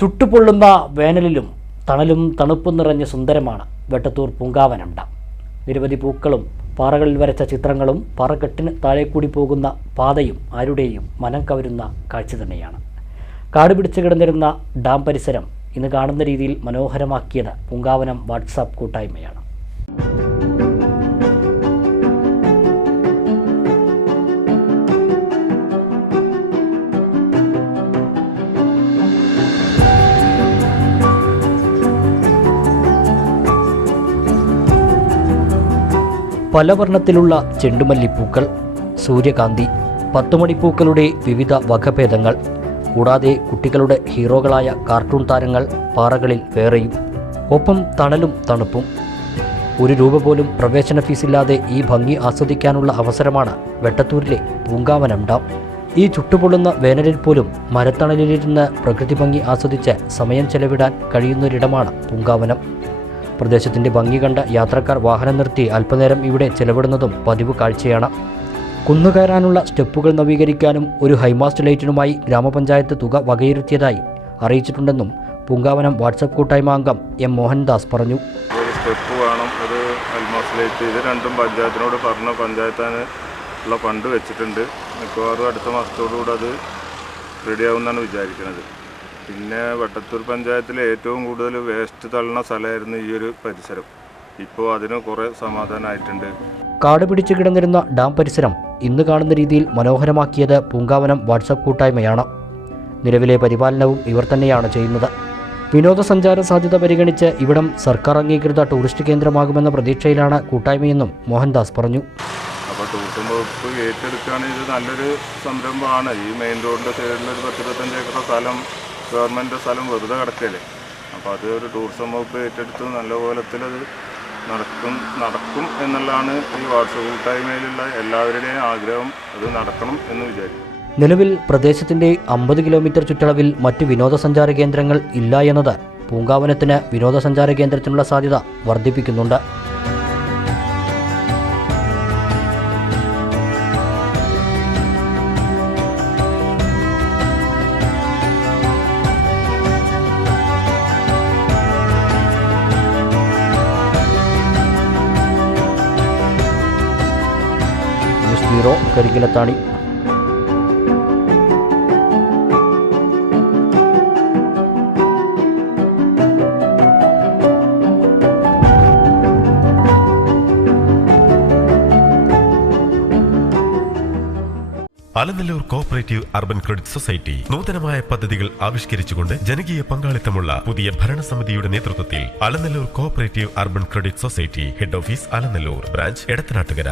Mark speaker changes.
Speaker 1: ചുട്ടുപൊള്ളുന്ന വേനലിലും തണലും തണുപ്പും നിറഞ്ഞ സുന്ദരമാണ് വെട്ടത്തൂർ പൂങ്കാവനം നിരവധി പൂക്കളും പാറകളിൽ വരച്ച ചിത്രങ്ങളും പാറക്കെട്ടിന് താഴെ കൂടി പോകുന്ന പാതയും ആരുടെയും മനം കവരുന്ന കാഴ്ച തന്നെയാണ്. കാട് പിടിച്ച് കിടന്നിരുന്ന ഡാം പരിസരം ഇന്ന് കാണുന്ന രീതിയിൽ മനോഹരമാക്കിയത് പൂങ്കാവനം വാട്സാപ്പ് കൂട്ടായ്മയാണ്. പല വർണത്തിലുള്ള ചെണ്ടുമല്ലിപ്പൂക്കൾ സൂര്യകാന്തി പത്തുമണിപ്പൂക്കളുടെ വിവിധ വകഭേദങ്ങൾ കൂടാതെ കുട്ടികളുടെ ഹീറോകളായ കാർട്ടൂൺ താരങ്ങൾ പാറകളിൽ വേറെയും ഒപ്പം തണലും തണുപ്പും. ഒരു രൂപ പോലും പ്രവേശന ഫീസില്ലാതെ ഈ ഭംഗി ആസ്വദിക്കാനുള്ള അവസരമാണ് വെട്ടത്തൂരിലെ പൂങ്കാവനം ഡാം ഈ ചുട്ടുപൊള്ളുന്ന വേനലിൽ പോലും മരത്തണലിലിരുന്ന് പ്രകൃതി ഭംഗി ആസ്വദിച്ച് സമയം ചെലവിടാൻ കഴിയുന്നൊരിടമാണ് പൂങ്കാവനം. പ്രദേശത്തിന്റെ ഭംഗി കണ്ട യാത്രക്കാർ വാഹനം നിർത്തി അല്പനേരം ഇവിടെ ചെലവിടുന്നതും പതിവ് കാഴ്ചയാണ്. കുന്നുകയറാനുള്ള സ്റ്റെപ്പുകൾ നവീകരിക്കാനും ഒരു ഹൈമാസ്റ്റ് ലൈറ്റിനുമായി ഗ്രാമപഞ്ചായത്ത് തുക വകയിരുത്തിയതായി അറിയിച്ചിട്ടുണ്ടെന്നും പൂങ്കാവനം വാട്സപ്പ് കൂട്ടായ്മ അംഗം എം മോഹൻദാസ് പറഞ്ഞു.
Speaker 2: സ്റ്റെപ്പ് വേണം. ഒരു അൽമോസ്റ്റിലേക്ക് ഇത് രണ്ടും പഞ്ചായത്തിനോട് പറഞ്ഞ പഞ്ചായത്താണ് ഉള്ള ഫണ്ട് വെച്ചിട്ടുണ്ട്. മിക്കവാറും അടുത്ത മാസത്തോടുകൂടി അത് റെഡിയാവുമെന്നാണ് വിചാരിക്കുന്നത് പിന്നെ വട്ടത്തൂർ പഞ്ചായത്തിലെ ഏറ്റവും കൂടുതൽ വേസ്റ്റ് തള്ളുന്ന സ്ഥലമായിരുന്നു ഈ ഒരു പരിസരം. ഇപ്പോൾ അതിന് കുറേ സമാധാനമായിട്ടുണ്ട്
Speaker 1: കാട് പിടിച്ചു കിടന്നിരുന്ന ഡാം പരിസരം ഇന്ന് കാണുന്ന രീതിയിൽ മനോഹരമാക്കിയത് പൂങ്കാവനം വാട്സപ്പ് കൂട്ടായ്മയാണ്. നിലവിലെ പരിപാലനവും ഇവർ തന്നെയാണ് ചെയ്യുന്നത്. വിനോദസഞ്ചാര സാധ്യത പരിഗണിച്ച് ഇവിടം സർക്കാർ അംഗീകൃത ടൂറിസ്റ്റ് കേന്ദ്രമാകുമെന്ന പ്രതീക്ഷയിലാണ് കൂട്ടായ്മയെന്നും മോഹൻദാസ് പറഞ്ഞു.
Speaker 2: അപ്പോൾ ടൂറിസം വകുപ്പ് ഏറ്റെടുക്കുകയാണെങ്കിൽ ഇത് നല്ലൊരു സംരംഭമാണ്. ഈ മെയിൻ റോഡിന്റെ സൈഡിൽ ഒരു പത്തിരുപത്തഞ്ച് ഏക്കർ സ്ഥലം ഗവൺമെന്റ് സ്ഥലം വെറുതെ കിടക്കല്ലേ? അപ്പോൾ അത് ഒരു ടൂറിസം വകുപ്പ് ഏറ്റെടുത്ത് നല്ല കോലത്തിൽ അത് നടക്കും നടക്കും എന്നുള്ളതാണ് ഈ വാട്സപ്പ് കൂട്ടായ്മയിലുള്ള എല്ലാവരുടെയും ആഗ്രഹം. അത് നടക്കണം എന്ന് വിചാരിക്കും
Speaker 1: നിലവിൽ പ്രദേശത്തിന്റെ അമ്പത് കിലോമീറ്റർ ചുറ്റളവിൽ മറ്റ് വിനോദസഞ്ചാര കേന്ദ്രങ്ങൾ ഇല്ല എന്നത് പൂങ്കാവനത്തിന് വിനോദസഞ്ചാര കേന്ദ്രത്തിനുള്ള സാധ്യത വർദ്ധിപ്പിക്കുന്നുണ്ട്. News bureau Karikkilathani
Speaker 3: Alanallur cooperative urban credit society നൂതനമായ പദ്ധതികൾ ആവിഷ്കരിച്ചുകൊണ്ട് ജനകീയ പങ്കാളിത്തമുള്ള പുതിയ ഭരണസമിതിയുടെ നേതൃത്വത്തിൽ Alanallur cooperative urban credit society head office Alanallur branch Edathanattukara.